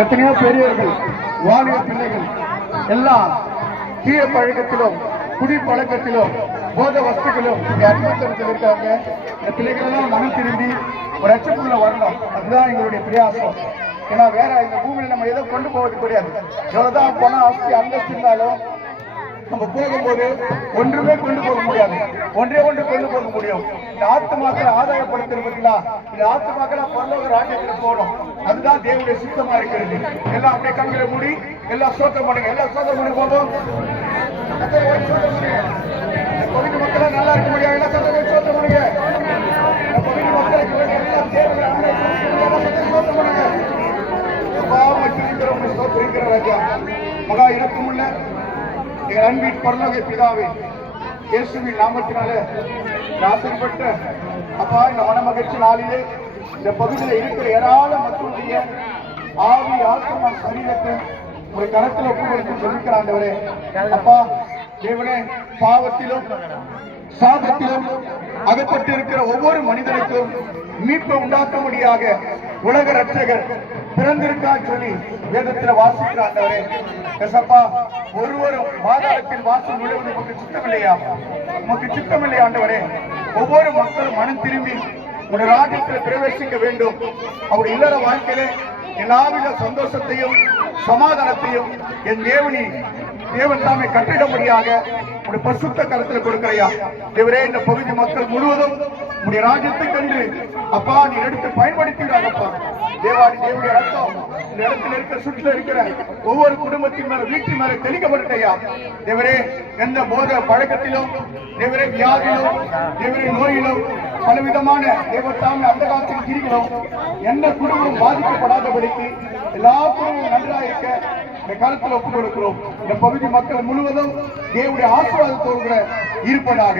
எத்தனையோ பெரியவர்கள், வாலிப பிள்ளைகள் எல்லாம் தீய பழக்கத்திலும் குடி பழக்கத்திலும் போத வஸ்துக்களும் அடிமத்தனத்தில் இருக்காங்க. இந்த பிள்ளைகள் எல்லாம் மனம் திரும்பி ஒரு அச்சப்புள்ள வரணும். அதுதான் எங்களுடைய பிரயாசம். ஏன்னா வேற இந்த பூமியில நம்ம எதோ கொண்டு போவது கிடையாது. எவ்வளவுதான் பணம் ஆஸ்தி அந்தஸ்து இருந்தாலும் நம்ம போகும்போது ஒன்றுமே கொண்டு போக முடியாது. ஒன்றே ஒன்று கொண்டு போக முடியும். இந்த ஆத்துமாக்களை ஆதாயப்படுத்துறது பத்திலா இந்த ஆத்துமாக்களை பரலோக ராஜ்யத்தில் போகணும். அதுதான் தேவனுடைய சித்தமா இருக்கிறது. எல்லாம் அப்படியே கண்களை மூடி எல்லாம் சோக்கம் பண்ணுங்க. எல்லாம் சோக்கம் பண்ணி போதும். பகுதி மக்களை நல்லா இருக்க முடியாது. எல்லாம் சோக்கம் பண்ணுங்க. பகுதி மக்களுக்கு எல்லாம் தேவை சோக்கம் பண்ணுங்க. ராஜா மகா இறக்கமுள்ள எங்கள் அன்பின் பரலோக பிதாவே, இயேசுவின் நாமத்தினால ஆசைப்பட்ட அப்பா, இந்த மனமகிழ்ச்சி நாளிலே இந்த பகுதியில் இருக்கிற ஏராள மக்களுடைய ஆவி ஆத்மா சரீரத்தை ஒரு கரத்தில் ஒப்புக்கொடுத்து சொல்லிக்கிறாண்டவரே. அப்பா தேவனே, பாவத்திலும் சாபத்திலும் அகப்பட்டு இருக்கிற ஒவ்வொரு மனிதனுக்கும் மீட்பை உண்டாக்கும்படியாக உலக ரட்சகர் பிறந்திருக்கா சொல்லி வேதத்தில் வாசிக்கிறாண்டவரே. எசப்பா, ஒருவரும் பாதாளத்தில் வாசல் நுழைவது உமக்கு சித்தமில்லையா? உமக்கு சித்தமில்லை ஆண்டவரே. ஒவ்வொரு மக்களும் மனம் திரும்பி ஒரு ராஜ்யத்தில் பிரவேசிக்க வேண்டும். அவருடைய இல்லற வாழ்க்கையிலே எல்லாவித சந்தோஷத்தையும் சமாதானத்தையும் என் தேவன் தாமே கட்டிடும்படியாக உடைய பரிசுத்த கருத்தில் கொடுக்கிறையா தேவரே. இந்த பகுதி மக்கள் முழுவதும் உடைய ராஜ்யத்தை கண்டு அப்பா நீ எடுத்து பயன்படுத்தினாங்கப்பா. தேவாடி தேவனுடைய ரத்தம் இந்த இடத்துல இருக்கிற சுற்றில இருக்கிற ஒவ்வொரு குடும்பத்தின் மேல வீட்டின் மேல தெளிக்கப்பட்டுயா தேவரே. எந்த போத பழக்கத்திலும் தேவரே, வியாதியிலும் தேவரே, நோயிலும் பலவிதமான தேவத்தாமே அந்த காலத்தில் கிரிகளும் எந்த குடும்பம் பாதிக்கப்படாதபடிக்கு எல்லா குடும்பமும் நன்றாக இருக்க இந்த காலத்தில் ஒப்புக் கொடுக்கிறோம். இந்த பகுதி மக்கள் முழுவதும் தேவனுடைய ஆசீர்வாதத்தோடு இருப்பதாக